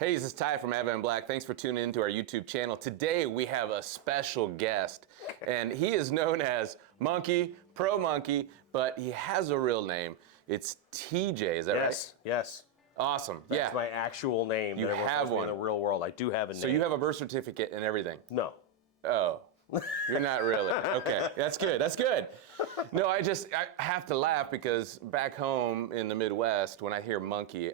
Hey, this is Ty from Advan Black. Thanks for tuning into our YouTube channel. Today we have a special guest, and he is known as Monkey, Pro Monkey, but he has a real name. It's TJ, is that right? Yes. Awesome. That's my actual name. You have one in the real world. I do have a name. So you have a birth certificate and everything? No. Oh. You're not really. Okay, that's good. That's good. No, I have to laugh because back home in the Midwest, when I hear monkey,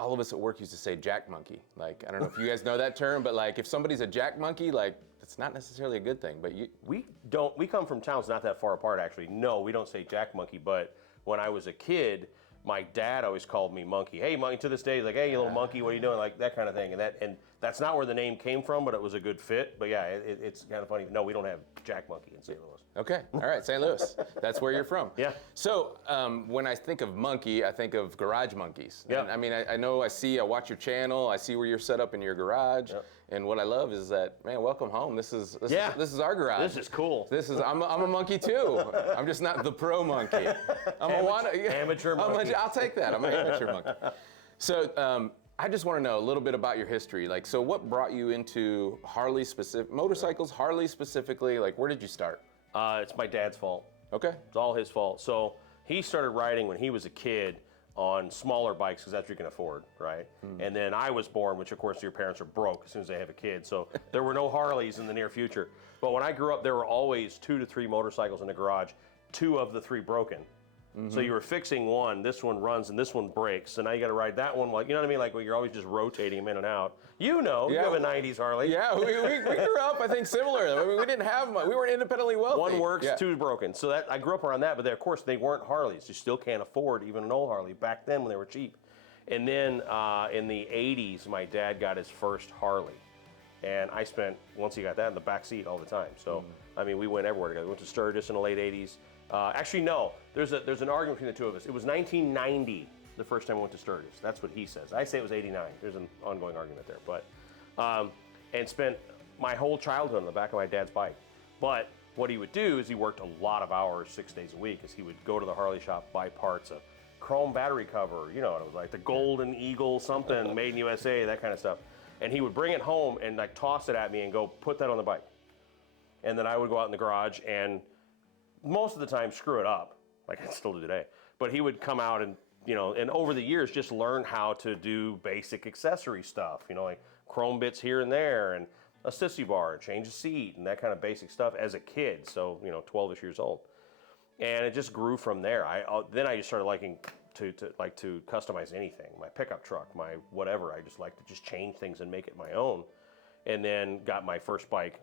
all of us at work used to say jack monkey. Like, I don't know if you guys know that term, but like if somebody's a jack monkey, like that's not necessarily a good thing. But we come from towns not that far apart actually. No, we don't say jack monkey, but when I was a kid, my dad always called me Monkey. Hey, Monkey, to this day, he's like, hey, you little monkey, what are you doing? Like that kind of thing. And that's not where the name came from, but it was a good fit. But yeah, it's kind of funny. No, we don't have Jack Monkey in St. Louis. Okay, all right, St. Louis. That's where you're from. Yeah. So when I think of monkey, I think of garage monkeys. Yeah. And, I mean, I watch your channel, I see where you're set up in your garage. Yep. And what I love is that, man, welcome home. This is our garage. This is cool. I'm a monkey too. I'm just not the pro monkey. Amateur monkey. I'll take that. I'm an amateur monkey. So I just want to know a little bit about your history. Like, so what brought you into motorcycles, Harley specifically? Like, where did you start? It's my dad's fault. Okay. It's all his fault. So he started riding when he was a kid on smaller bikes because that's what you can afford, right? And then I was born, which of course your parents are broke as soon as they have a kid. So there were no Harleys in the near future. But when I grew up, there were always 2 to 3 motorcycles in the garage, 2 of the 3 broken. So you were fixing one, this one runs and this one breaks. So now you got to ride that one. Like, you know what I mean? Like you're always just rotating them in and out. You know, you have a 90s Harley. Yeah, we grew up, I think, similar. I mean, we didn't have much. We weren't independently wealthy. 1 works, 2 is broken. So that I grew up around that, but of course they weren't Harleys. You still can't afford even an old Harley back then when they were cheap. And then in the 80s, my dad got his first Harley. And I spent, once he got that, in the back seat all the time. So, I mean, we went everywhere together. We went to Sturgis in the late 80s. Actually, no, there's an argument between the 2 of us. It was 1990 the first time we went to Sturgis. That's what he says. I say it was 89. There's an ongoing argument there. But and spent my whole childhood on the back of my dad's bike. But what he would do is he worked a lot of hours, 6 days a week, as he would go to the Harley shop, buy parts, a chrome battery cover, you know what it was like, the Golden Eagle something, made in USA, that kind of stuff. And he would bring it home and like toss it at me and go, put that on the bike. And then I would go out in the garage and most of the time screw it up, like I still do today. But he would come out and, you know, and over the years just learn how to do basic accessory stuff, you know, like chrome bits here and there and a sissy bar, change the seat and that kind of basic stuff as a kid. So, you know, 12-ish years old. And it just grew from there. Then I just started liking to customize anything, my pickup truck, my whatever. I just like to just change things and make it my own. And then got my first bike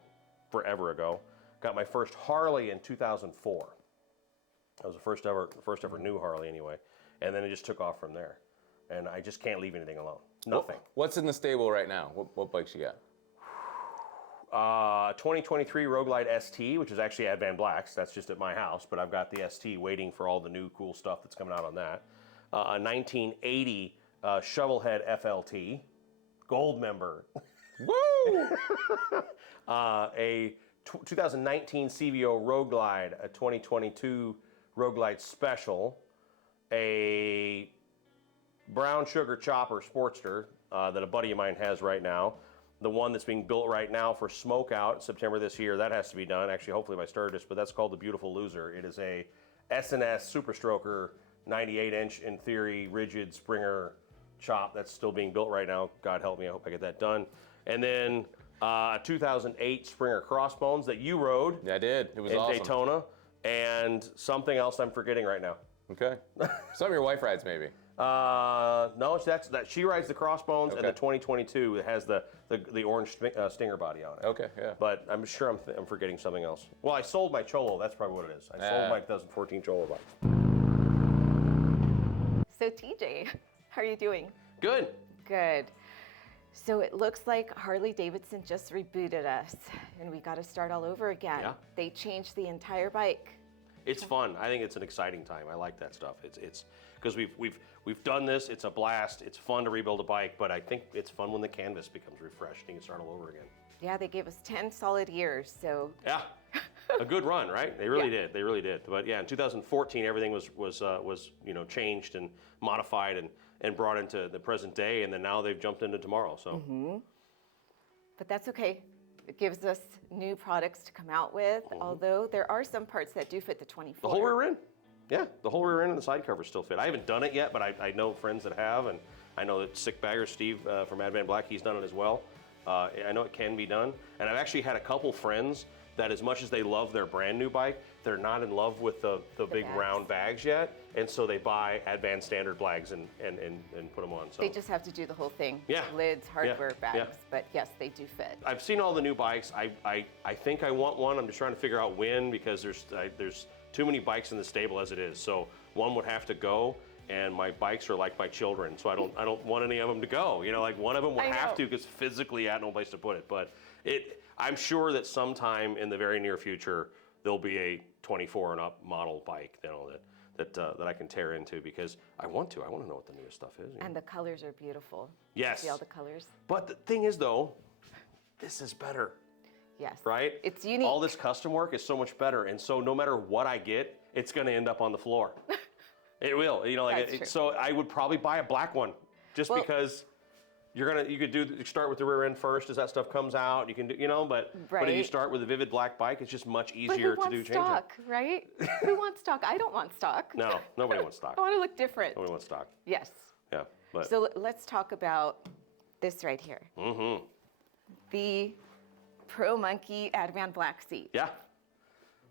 forever ago. Got my first Harley in 2004. That was the first ever new Harley anyway. And then it just took off from there. And I just can't leave anything alone. Nothing. What's in the stable right now? What bikes you got? 2023 Road Glide ST, which is actually Advan Black's. That's just at my house, but I've got the ST waiting for all the new cool stuff that's coming out on that. A 1980 Shovelhead FLT, gold member. Woo! A 2019 CVO Road Glide, a 2022 Road Glide Special, a Brown Sugar Chopper Sportster that a buddy of mine has right now. The one that's being built right now for smoke out September this year, that has to be done, actually hopefully by Sturgis, but that's called the Beautiful Loser. It is a S&S Super Stroker, 98-inch in theory, rigid Springer chop that's still being built right now. God help me, I hope I get that done. And then a 2008 Springer Crossbones that you rode. Yeah, I did. It was awesome. In Daytona. And something else I'm forgetting right now. Okay. Some of your wife rides, maybe. No, she rides the Crossbones, okay. And the 2022 it has the orange Stinger body on it. Okay, yeah. But I'm sure I'm forgetting something else. Well, I sold my Cholo. That's probably what it is. I sold my 2014 Cholo bike. So TJ, how are you doing? Good. Good. So it looks like Harley Davidson just rebooted us, and we got to start all over again. Yeah. They changed the entire bike. It's fun. I think it's an exciting time. I like that stuff. It's because we've done this. It's a blast. It's fun to rebuild a bike, but I think it's fun when the canvas becomes refreshed and you can start all over again. Yeah, they gave us 10 solid years, so. Yeah, a good run, right? They really did. They really did. But yeah, in 2014, everything was changed and modified, and and brought into the present day, and then now they've jumped into tomorrow. So, But that's okay. It gives us new products to come out with, although there are some parts that do fit the 24. the whole rear end, yeah, the whole rear end and the side covers still fit. I haven't done it yet, but I know friends that have, and I know that Sick Bagger Steve from Advan Black, he's done it as well. I know it can be done, and I've actually had a couple friends that, as much as they love their brand new bike, they're not in love with the big bags. round bags yet, and so they buy Advan standard bags and put them on. So They just have to do the whole thing. Yeah. Lids, hardware, Yeah. bags, Yeah. but yes, they do fit. I've seen all the new bikes. I think I want one. I'm just trying to figure out when, because there's too many bikes in the stable as it is. So one would have to go, and my bikes are like my children, so I don't want any of them to go. You know, like one of them will I have know. to, because physically I have no place to put it. But I'm sure that sometime in the very near future there'll be a 24 and up model bike, you know, that I can tear into, because I want to know what the newest stuff is. You know? And the colors are beautiful. Yes. See all the colors? But the thing is, though, this is better. Yes. Right? It's unique. All this custom work is so much better, and so no matter what I get, it's going to end up on the floor. It will, you know. Like That's true. so, I would probably buy a black one, just Well- because you could start with the rear end first as that stuff comes out. You can do, you know, but if you Right. start with a vivid black bike, it's just much But easier who to do wants change it. stock, right? Who wants stock? I don't want stock. No, nobody wants stock. I want to look different. Nobody wants stock. Yes. Yeah, but So let's talk about this right here. The Pro Monkey Advan Black seat. yeah,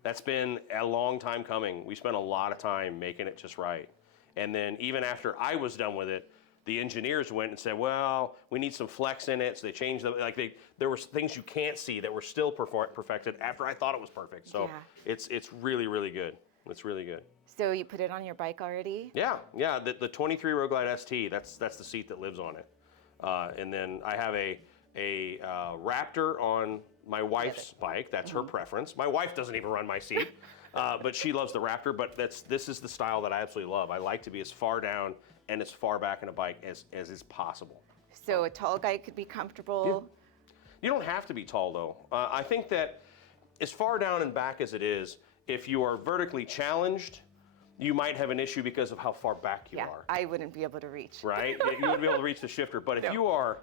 that's been a long time coming. We spent a lot of time making it just right. And then even after I was done with it, the engineers went and said, well, we need some flex in it. So they changed there were things you can't see that were still perfected after I thought it was perfect. So Yeah. it's really, really good. It's really good. So you put it on your bike already? Yeah, the 23 Road Glide ST, that's the seat that lives on it. And then I have a Raptor on my wife's bike. That's her preference. My wife doesn't even run my seat, but she loves the Raptor. But this is the style that I absolutely love. I like to be as far down and as far back in a bike as is possible. So a tall guy could be comfortable. You don't have to be tall, though. I think that as far down and back as it is, if you are vertically challenged, you might have an issue because of how far back you Yeah, are. I wouldn't be able to reach. Right? You wouldn't be able to reach the shifter. But if No. you are,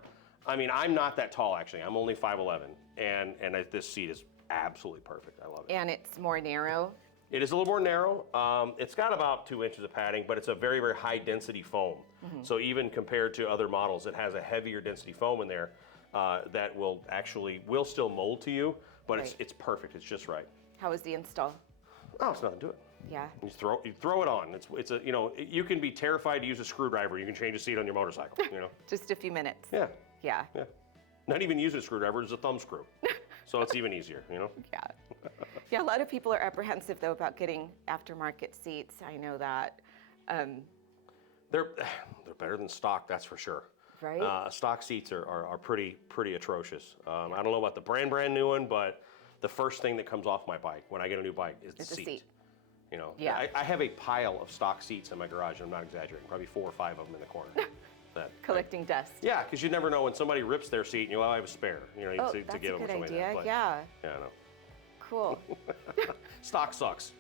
I mean, I'm not that tall, actually. I'm only 5'11", and this seat is absolutely perfect. I love it. And it's more narrow. It is a little more narrow. It's got about 2 inches of padding, but it's a very, very high density foam. So even compared to other models, it has a heavier density foam in there that will still mold to you, but Right. it's perfect. It's just right. How is the install? Oh, it's nothing to it. Yeah. You throw it on. It's a, you know, you can be terrified to use a screwdriver. You can change a seat on your motorcycle. You know. Just a few minutes. Yeah. Yeah. Yeah. Not even using a screwdriver, it's a thumb screw. So it's even easier, you know? Yeah. Yeah, a lot of people are apprehensive though about getting aftermarket seats. I know that. They're better than stock, that's for sure. Right? Stock seats are pretty atrocious. I don't know about the brand new one, but the first thing that comes off my bike when I get a new bike is the It's a seat. seat. You know, Yeah. I have a pile of stock seats in my garage, and I'm not exaggerating, probably 4 or 5 of them in the corner. Collecting dust. Yeah, because you never know when somebody rips their seat and you, well, I have a spare, you know, Oh, to that's give a them good or something idea. like that. But, Yeah. Yeah, I know. Cool. Stock sucks.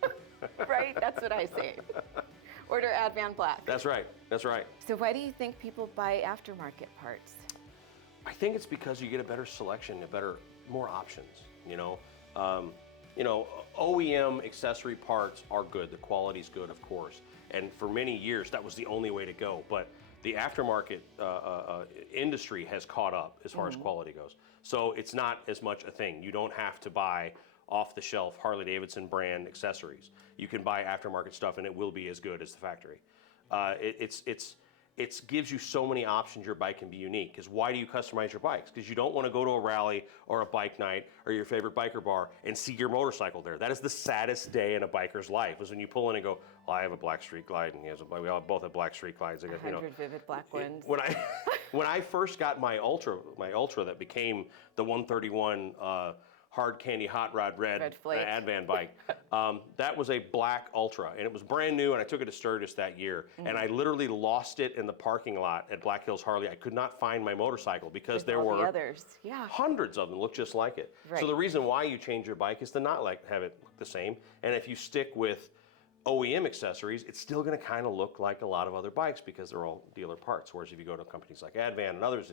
Right? That's what I say. Order Advan Black. That's right. That's right. So why do you think people buy aftermarket parts? I think it's because you get a better selection, more options. OEM accessory parts are good. The quality's good, of course. And for many years, that was the only way to go. But the aftermarket industry has caught up as far as quality goes. So it's not as much a thing. You don't have to buy off-the-shelf Harley-Davidson brand accessories. You can buy aftermarket stuff, and it will be as good as the factory. It gives you so many options. Your bike can be unique. Because why do you customize your bikes? Because you don't want to go to a rally or a bike night or your favorite biker bar and see your motorcycle there. That is the saddest day in a biker's life, is when you pull in and go, well, I have a black Street Glide, and we all both have black Street Glides. 100 vivid black ones. When I first got my Ultra that became the 131 Hard Candy Hot Rod Red Flake. Advan bike, that was a black Ultra, and it was brand new, and I took it to Sturgis that year, and I literally lost it in the parking lot at Black Hills Harley. I could not find my motorcycle because With there all the were others. Yeah. hundreds of them look just like it. Right. So the reason why you change your bike is to not have it look the same, and if you stick with OEM accessories, it's still going to kind of look like a lot of other bikes because they're all dealer parts. Whereas if you go to companies like Advan and others,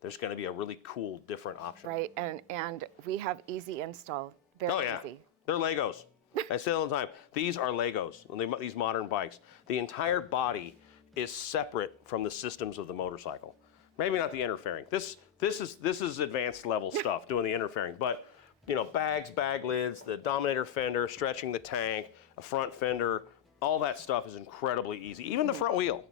there's going to be a really cool, different option. Right, and we have easy install, very easy. They're Legos. I say it all the time. These are Legos, these modern bikes. The entire body is separate from the systems of the motorcycle. Maybe not the interfering. This is advanced level stuff, doing the interfering. But you know, bags, bag lids, the Dominator fender, stretching the tank, a front fender, all that stuff is incredibly easy. Even the front wheel.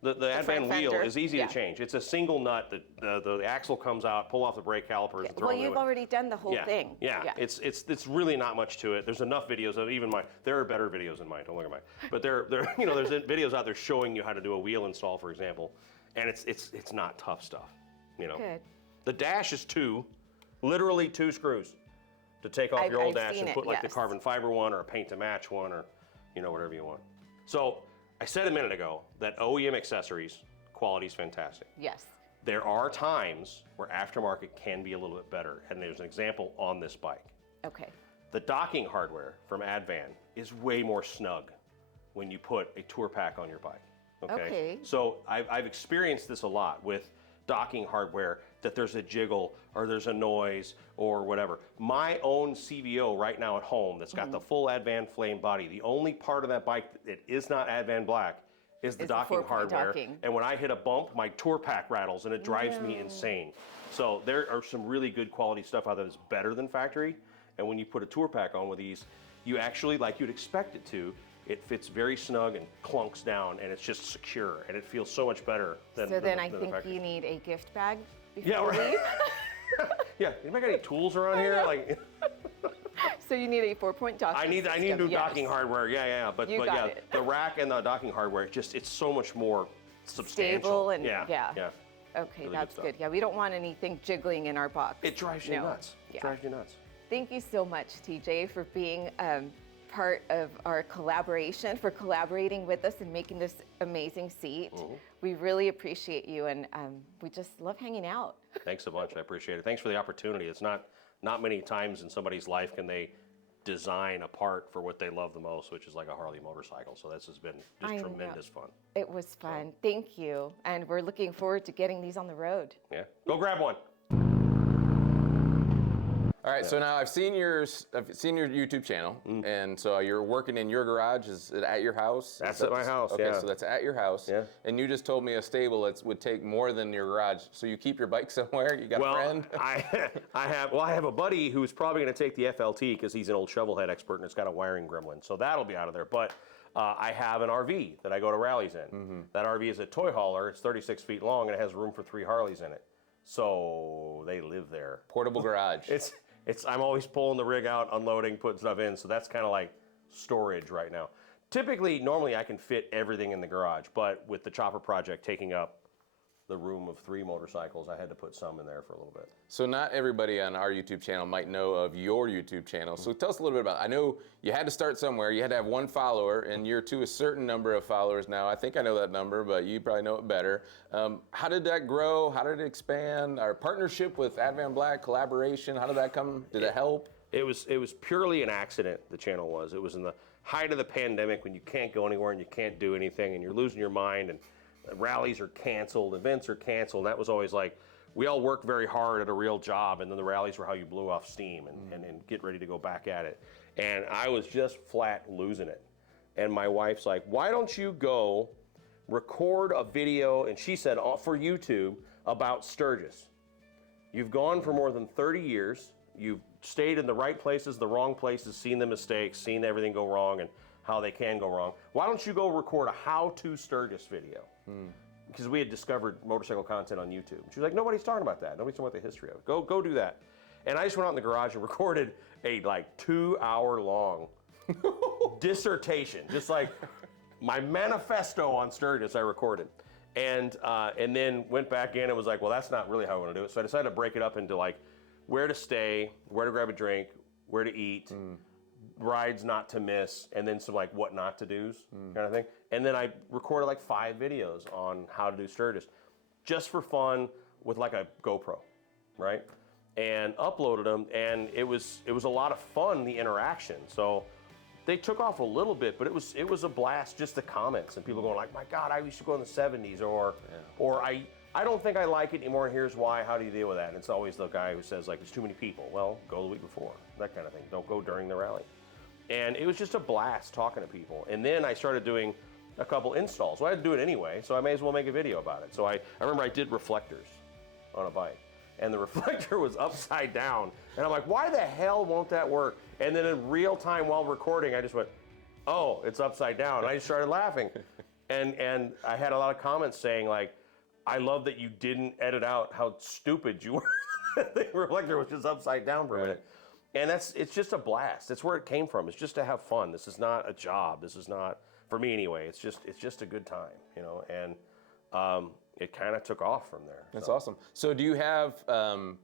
The Advan wheel is easy to change. It's a single nut. The axle comes out, pull off the brake calipers. And throw Well, it you've away. already done the whole thing. Yeah, it's really not much to it. There's enough videos of even mine. There are better videos than mine. Don't look at mine. But there's videos out there showing you how to do a wheel install, for example, and it's not tough stuff. You know. Good. The dash is literally two screws to take off your old I've dash seen and it, put like the yes. carbon fiber one or a paint to match one or whatever you want. So I said a minute ago that OEM accessories quality is fantastic. Yes. There are times where aftermarket can be a little bit better, and there's an example on this bike. Okay. The docking hardware from Advan is way more snug when you put a tour pack on your bike. Okay. So I've experienced this a lot with docking hardware, that there's a jiggle or there's a noise or whatever. My own CVO right now at home that's got the full Advan flame body, the only part of that bike that is not Advan Black is the docking 4-point hardware. docking. And when I hit a bump, my tour pack rattles and it drives me insane. So there are some really good quality stuff out there that's better than factory. And when you put a tour pack on with these, you actually, like you'd expect it to, it fits very snug and clunks down, and it's just secure, and it feels so much better than So then than I the think factory. you need a gift bag before Yeah, you right. leave. Yeah, anybody got any tools around here? Like, So you need a 4-point docking I need system, new yes. docking hardware. Yeah. But You got yeah, it. the rack and the docking hardware, it's so much more substantial. Stable and yeah. Okay, Really that's good good. stuff. Yeah, we don't want anything jiggling in our box. It drives you No. nuts. Yeah. It drives you nuts. Thank you so much, TJ, for being part of our collaboration, for collaborating with us and making this amazing seat. We really appreciate you, and we just love hanging out. Thanks a bunch. I appreciate it. Thanks for the opportunity. It's not many times in somebody's life can they design a part for what they love the most, which is like a Harley motorcycle. So this has been just I know. tremendous fun. It was fun. Thank you. And we're looking forward to getting these on the road. Yeah. Go grab one. All right, so now I've seen your YouTube channel, and so you're working in your garage. Is it at your house? That's at my house, Okay, yeah. so that's at your house. Yeah. And you just told me a stable would take more than your garage. So you keep your bike somewhere? You got a friend? I have a buddy who's probably going to take the FLT because he's an old shovelhead expert and it's got a wiring gremlin, so that'll be out of there. But I have an RV that I go to rallies in. That RV is a toy hauler. It's 36 feet long and it has room for 3 Harleys in it. So they live there. Portable garage. I'm always pulling the rig out, unloading, putting stuff in, so that's kind of like storage right now. Normally I can fit everything in the garage, but with the chopper project taking up the room of 3 motorcycles, I had to put some in there for a little bit. So not everybody on our YouTube channel might know of your YouTube channel. So tell us a little bit about it. I know you had to start somewhere. You had to have 1 follower, and you're to a certain number of followers now. I think I know that number, but you probably know it better. How did that grow? How did it expand? Our partnership with Advan Black, collaboration, how did that come? Did it help? It was purely an accident, the channel was. It was in the height of the pandemic when you can't go anywhere and you can't do anything and you're losing your mind and rallies are canceled, events are canceled. That was always like, we all worked very hard at a real job, and then the rallies were how you blew off steam and get ready to go back at it. And I was just flat losing it. And my wife's like, why don't you go record a video, and she said, for YouTube, about Sturgis. You've gone for more than 30 years. You've stayed in the right places, the wrong places, seen the mistakes, seen everything go wrong and how they can go wrong. Why don't you go record a how-to Sturgis video? Because we had discovered motorcycle content on YouTube. She was like, nobody's talking about that. Nobody's talking about the history of it. Go do that. And I just went out in the garage and recorded a 2-hour-long dissertation, just like my manifesto on Sturgis I recorded. And then went back in and was like, well, that's not really how I want to do it. So I decided to break it up into where to stay, where to grab a drink, where to eat, rides not to miss, and then some what not to do's kind of thing. And then I recorded 5 videos on how to do Sturgis, just for fun with a GoPro, right? And uploaded them, and it was a lot of fun, the interaction. So they took off a little bit, but it was a blast just the comments and people going like, my God, I used to go in the 70s, or I don't think I like it anymore, and here's why. How do you deal with that? And it's always the guy who says like, there's too many people. Well, go the week before, that kind of thing. Don't go during the rally. And it was just a blast talking to people. And then I started doing a couple installs. Well, I had to do it anyway, so I may as well make a video about it. So I remember I did reflectors on a bike, and the reflector was upside down. And I'm like, why the hell won't that work? And then in real time while recording, I just went, oh, it's upside down. And I just started laughing. And I had a lot of comments saying like, I love that you didn't edit out how stupid you were. The reflector was just upside down for a minute. And it's just a blast. That's where it came from. It's just to have fun. This is not a job. This is not, for me anyway, it's just a good time, you know, and it kind of took off from there. That's awesome. So do you have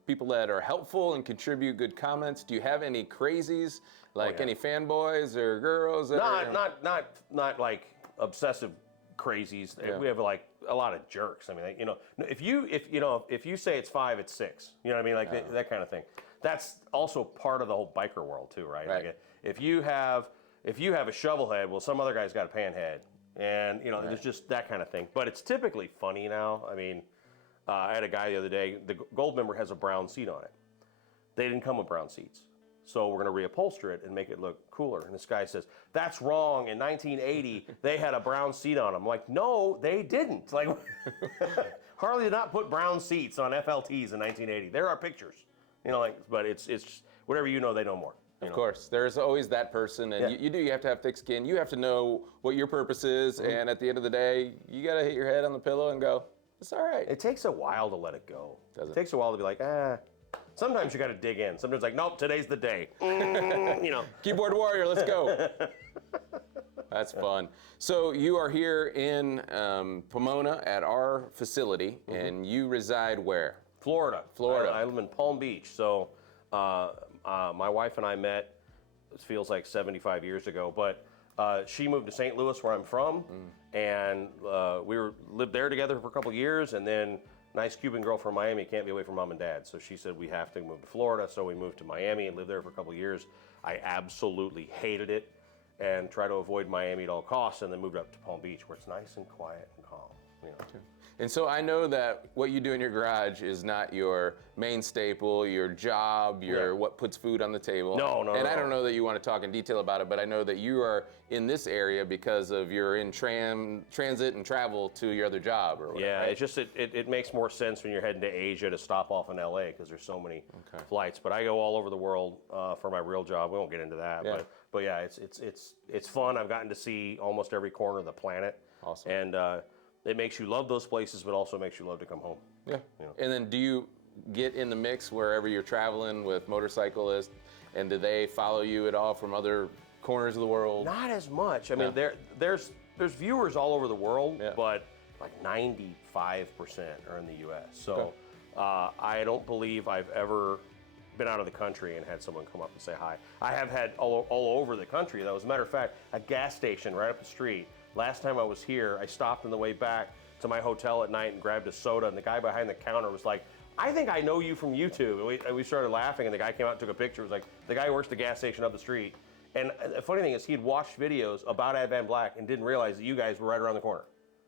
people that are helpful and contribute good comments? Do you have any crazies, like any fanboys or girls? Not like obsessive crazies. We have like a lot of jerks. I mean, you know, if you say it's 5, it's 6. You know what I mean? Like that kind of thing. That's also part of the whole biker world too, right? Like if you have a shovel head, well, some other guy's got a pan head, and you know, there's just that kind of thing. But it's typically funny now. I mean, I had a guy the other day. The gold member has a brown seat on it. They didn't come with brown seats, so we're going to reupholster it and make it look cooler. And this guy says, "That's wrong. In 1980, they had a brown seat on them." I'm like, no, they didn't. Like, Harley did not put brown seats on FLTs in 1980. There are pictures. You know, like, but it's whatever you know, they know more. Of course, there's always that person, and you have to have thick skin. You have to know what your purpose is, and at the end of the day, you got to hit your head on the pillow and go, it's all right. It takes a while to let it go. Does it? It takes a while to be like, Sometimes you got to dig in. Sometimes like, nope, today's the day. You know. Keyboard warrior, let's go. That's fun. So you are here in Pomona at our facility, and you reside where? Florida. Florida. I live in Palm Beach. So my wife and I met, it feels like 75 years ago, but she moved to St. Louis where I'm from, and we lived there together for a couple years, and then nice Cuban girl from Miami can't be away from mom and dad. So she said we have to move to Florida, so we moved to Miami and lived there for a couple years. I absolutely hated it and tried to avoid Miami at all costs, and then moved up to Palm Beach where it's nice and quiet and calm. You know. And so I know that what you do in your garage is not your main staple, your job, what puts food on the table. No. And I don't know that you want to talk in detail about it, but I know that you are in this area because of you're in transit and travel to your other job or whatever. Yeah, right? it's just it makes more sense when you're heading to Asia to stop off in LA because there's so many flights. But I go all over the world for my real job. We won't get into that. Yeah. But yeah, it's fun. I've gotten to see almost every corner of the planet. Awesome. And it makes you love those places, but also makes you love to come home. Yeah. You know. And then do you get in the mix wherever you're traveling with motorcyclists, and do they follow you at all from other corners of the world? Not as much. I mean, there's viewers all over the world, but like 95% are in the U.S. So I don't believe I've ever been out of the country and had someone come up and say hi. I have had all over the country, though. As a matter of fact, a gas station right up the street. Last time I was here, I stopped on the way back to my hotel at night and grabbed a soda, and the guy behind the counter was like, I think I know you from YouTube. And we started laughing, and the guy came out and took a picture. It was like, the guy who works at the gas station up the street. And the funny thing is, he had watched videos about Advan Black and didn't realize that you guys were right around the corner.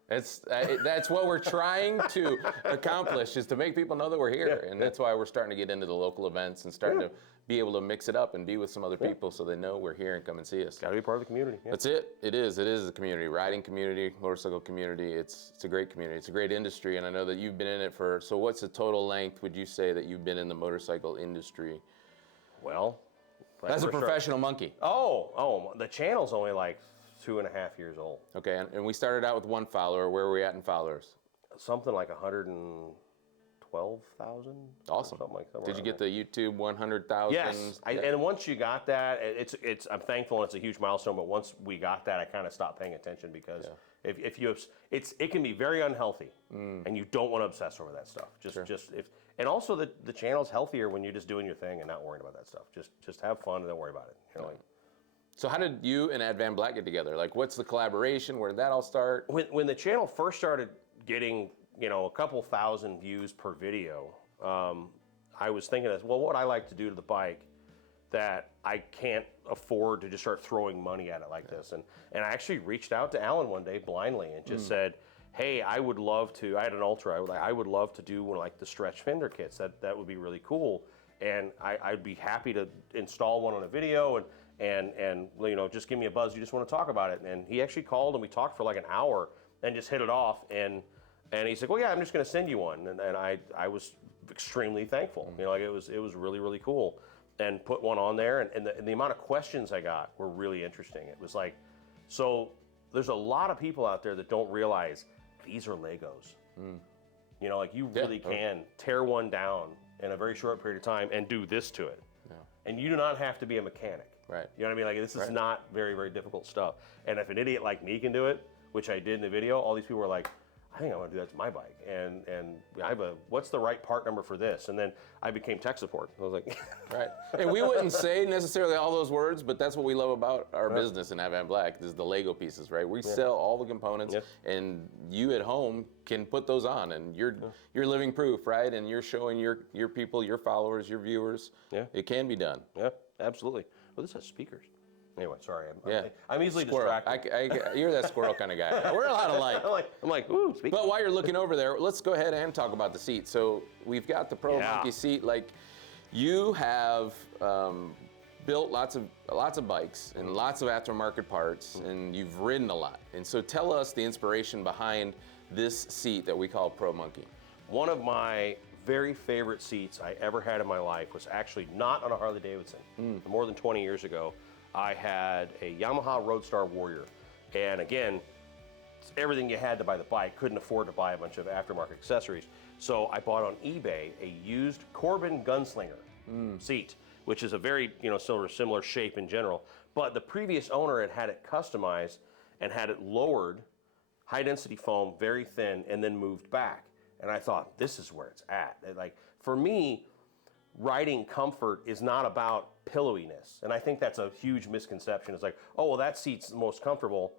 That's what we're trying to accomplish, is to make people know that we're here. And that's why we're starting to get into the local events and starting to be able to mix it up and be with some other people so they know we're here and come and see us. Got to be part of the community. Yeah. That's it. It is a community, riding community, motorcycle community. It's a great community. It's a great industry, and I know that you've been in it for, so what's the total length, would you say, that you've been in the motorcycle industry? Well, as a professional monkey. Oh, the channel's only like 2.5 years old. Okay, and we started out with 1 follower. Where are we at in followers? Something like 112,000. Awesome. Something like that. Did you get the YouTube 100,000? Yes, and once you got that, I'm thankful, and it's a huge milestone. But once we got that, I kind of stopped paying attention because if you it can be very unhealthy, and you don't want to obsess over that stuff. And also the channel's healthier when you're just doing your thing and not worrying about that stuff. Just have fun and don't worry about it. You know, like. So how did you and Advan Black get together? Like, what's the collaboration? Where did that all start? When the channel first started getting, a couple thousand views per video, I was thinking, well, what I like to do to the bike that I can't afford to just start throwing money at it like this. And I actually reached out to Alan one day blindly and just said, hey, I would love to, I had an Ultra, I would love to do one like the stretch fender kits. That would be really cool. And I'd be happy to install one on a video and you know, just give me a buzz. You just want to talk about it. And he actually called and we talked for like an hour and just hit it off. And he said, well, yeah, I'm just going to send you one. And I was extremely thankful. You know, like it was really, really cool. And put one on there. And the amount of questions I got were really interesting. It was like, so there's a lot of people out there that don't realize these are Legos. You know, like you really can tear one down in a very short period of time and do this to it. And you do not have to be a mechanic. Right. You know what I mean? Like this is not very, very difficult stuff. And if an idiot like me can do it, which I did in the video, all these people were like, I think I want to do that to my bike. And I have what's the right part number for this? And then I became tech support. I was like, right. And we wouldn't say necessarily all those words, but that's what we love about our business in Advan Black is the Lego pieces, right? We sell all the components, and you at home can put those on, and you're living proof, right? And you're showing your people, your followers, your viewers, it can be done. Yeah, absolutely. Well, this has speakers. Anyway, sorry. I'm easily Squirrel. distracted. You're that squirrel kind of guy. We're a lot alike. I'm like, ooh, speakers. But while you're looking over there, let's go ahead and talk about the seat. So we've got the Pro Monkey seat. Like, you have built lots of bikes and lots of aftermarket parts, and you've ridden a lot. And so tell us the inspiration behind this seat that we call Pro Monkey. One of my very favorite seats I ever had in my life was actually not on a Harley Davidson. More than 20 years ago, I had a Yamaha Roadstar Warrior. And again, it's everything you had to buy the bike, couldn't afford to buy a bunch of aftermarket accessories. So I bought on eBay a used Corbin Gunslinger seat, which is a very, you know, similar shape in general. But the previous owner had it customized and had it lowered, high density foam, very thin, and then moved back. And I thought, this is where it's at. Like, for me, riding comfort is not about pillowiness. And I think that's a huge misconception. It's like, oh, well, that seat's the most comfortable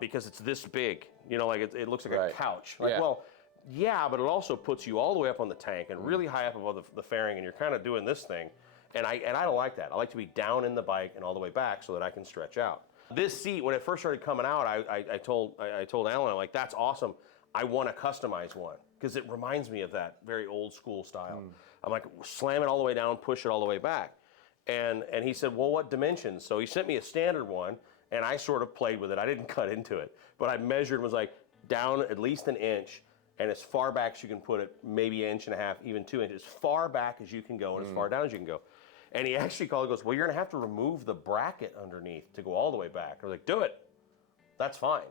because it's this big. You know, like it looks like a couch. Like, well, yeah, but it also puts you all the way up on the tank and really high up above the fairing, and you're kind of doing this thing. And I don't like that. I like to be down in the bike and all the way back so that I can stretch out. This seat, when it first started coming out, I told Alan, I'm like, that's awesome. I want to customize one because it reminds me of that very old school style. I'm like, slam it all the way down, push it all the way back. And he said, well, what dimensions? So he sent me a standard one, and I sort of played with it. I didn't cut into it, but I measured and was like, down at least an inch, and as far back as you can put it, maybe an inch and a half, even 2 inches, as far back as you can go and as far down as you can go. And he actually called and goes, well, you're gonna have to remove the bracket underneath to go all the way back. I was like, do it. That's fine.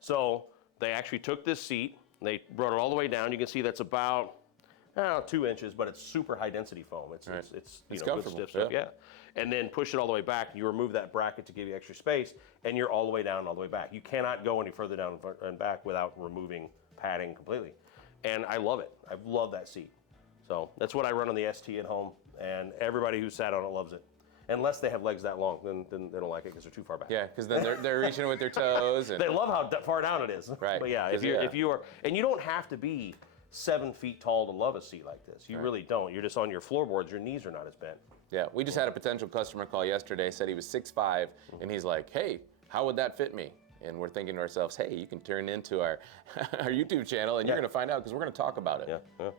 So they actually took this seat, and they brought it all the way down. You can see that's about 2 inches, but it's super high density foam. It's you know, good stiff stuff, And then push it all the way back. You remove that bracket to give you extra space, and you're all the way down and all the way back. You cannot go any further down and back without removing padding completely. And I love it. I love that seat. So that's what I run on the ST at home, and everybody who sat on it loves it. Unless they have legs that long, then they don't like it because they're too far back. Yeah, because then they're reaching with their toes. And they love how far down it is. Right. But yeah, if you are, and you don't have to be 7 feet tall to love a seat like this. You really don't. You're just on your floorboards. Your knees are not as bent. Yeah, we just had a potential customer call yesterday, said he was 6'5", and he's like, hey, how would that fit me? And we're thinking to ourselves, hey, you can turn into our YouTube channel, and you're going to find out because we're going to talk about it. Yeah.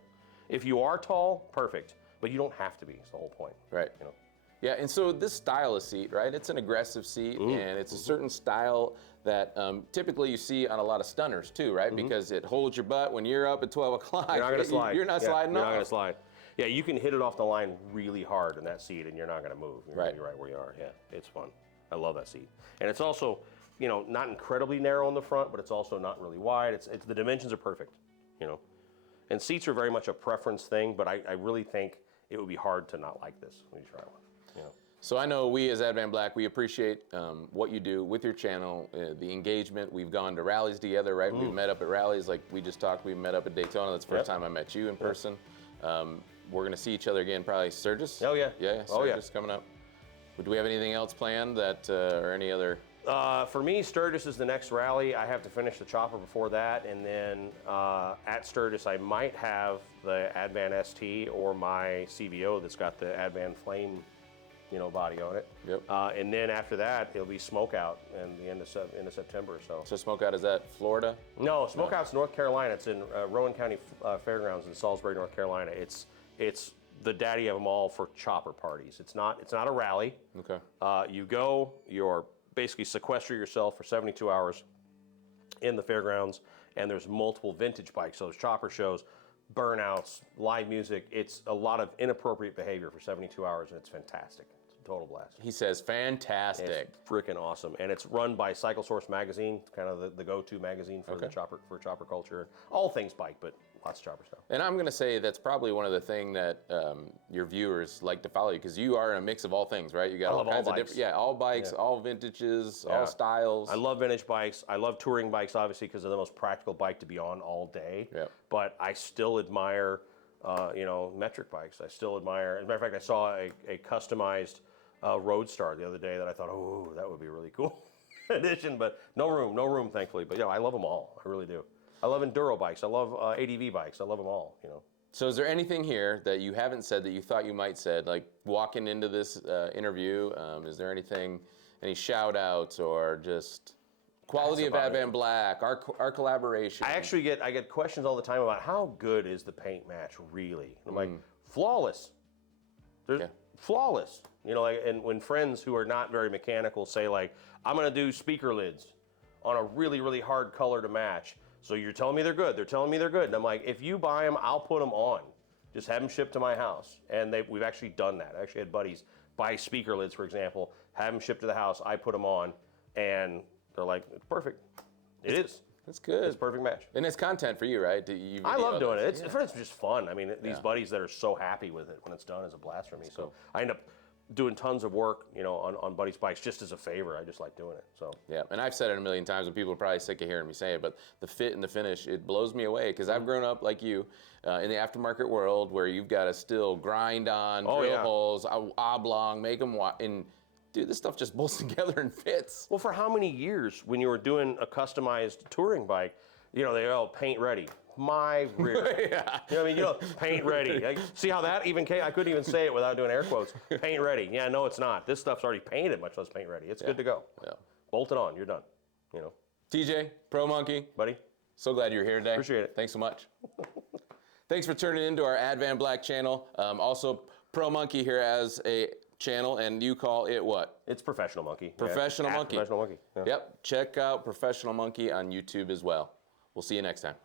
If you are tall, perfect. But you don't have to be. It's the whole point. Right. You know? Yeah, and so this style of seat, right? It's an aggressive seat, and it's a certain style that typically you see on a lot of stunners too, right? Because it holds your butt when you're up at 12 o'clock. You're not going to slide. You're not sliding off. You're not going to slide. Yeah, you can hit it off the line really hard in that seat, and you're not going to move. You're going to be right where you are. Yeah, it's fun. I love that seat. And it's also, you know, not incredibly narrow in the front, but it's also not really wide. It's the dimensions are perfect, you know. And seats are very much a preference thing, but I really think it would be hard to not like this when you try one. You know. So I know we as Advan Black, we appreciate what you do with your channel, the engagement. We've gone to rallies together, right? We've met up at rallies like we just talked. We met up at Daytona. That's the first time I met you in person. We're going to see each other again, probably Sturgis. Oh, yeah. Yeah, Sturgis coming up. Do we have anything else planned that, or any other? For me, Sturgis is the next rally. I have to finish the chopper before that, and then at Sturgis, I might have the Advan ST or my CVO that's got the Advan Flame body on it. Yep. And then after that, it'll be Smokeout in the end of September. So Smokeout, is that Florida? no, Smokeout's North Carolina. It's in Rowan County Fairgrounds in Salisbury, North Carolina. It's the daddy of them all for chopper parties. It's not a rally. Okay. You're basically sequester yourself for 72 hours in the fairgrounds, and there's multiple vintage bikes. So there's chopper shows, burnouts, live music. It's a lot of inappropriate behavior for 72 hours, and it's fantastic. It's a total blast. He says fantastic. It's freaking awesome, and it's run by Cycle Source magazine, kind of the go-to magazine for the chopper culture, all things bike, but lots of chopper stuff. And I'm going to say that's probably one of the things that your viewers like to follow you, because you are a mix of all things, right? You got all kinds of different, all bikes, all vintages, all styles. I love vintage bikes. I love touring bikes, obviously, because they're the most practical bike to be on all day. Yep. But I still admire, metric bikes. I still admire. As a matter of fact, I saw a customized Roadstar the other day that I thought, oh, that would be a really cool addition. But no room, thankfully. But I love them all. I really do. I love enduro bikes. I love ADV bikes. I love them all. So is there anything here that you haven't said that you thought you might said, like walking into this interview? Is there any shout outs or just quality of Advan Black, our collaboration? I get questions all the time about how good is the paint match really? And I'm like, flawless. Flawless. And when friends who are not very mechanical say like, I'm gonna do speaker lids on a really, really hard color to match. So you're telling me they're good. They're telling me they're good. And I'm like, if you buy them, I'll put them on. Just have them shipped to my house. And we've actually done that. I actually had buddies buy speaker lids, for example, have them shipped to the house. I put them on, and they're like, it's perfect. It is. That's good. It's a perfect match. And it's content for you, right? I love doing it. It's just fun. I mean, these buddies that are so happy with it when it's done is a blast for me. So I end up doing tons of work, on buddies' bikes just as a favor. I just like doing it. So yeah, and I've said it a million times, and people are probably sick of hearing me say it, but the fit and the finish, it blows me away, because I've grown up like you in the aftermarket world, where you've got to still grind on drill holes, oblong, make them and dude, this stuff just bolts together and fits. Well, for how many years when you were doing a customized touring bike, they paint ready. My rear. Paint ready. See how that even came? I couldn't even say it without doing air quotes. Paint ready. Yeah, no, it's not. This stuff's already painted, much less paint ready. It's good to go. Yeah. Bolt it on. You're done. TJ, Pro Monkey. Buddy. So glad you're here today. Appreciate it. Thanks so much. Thanks for tuning into our Advan Black channel. Also, Pro Monkey here as a channel, and you call it what? It's Professional Monkey. Professional Monkey. Professional Monkey. Yeah. Yep. Check out Professional Monkey on YouTube as well. We'll see you next time.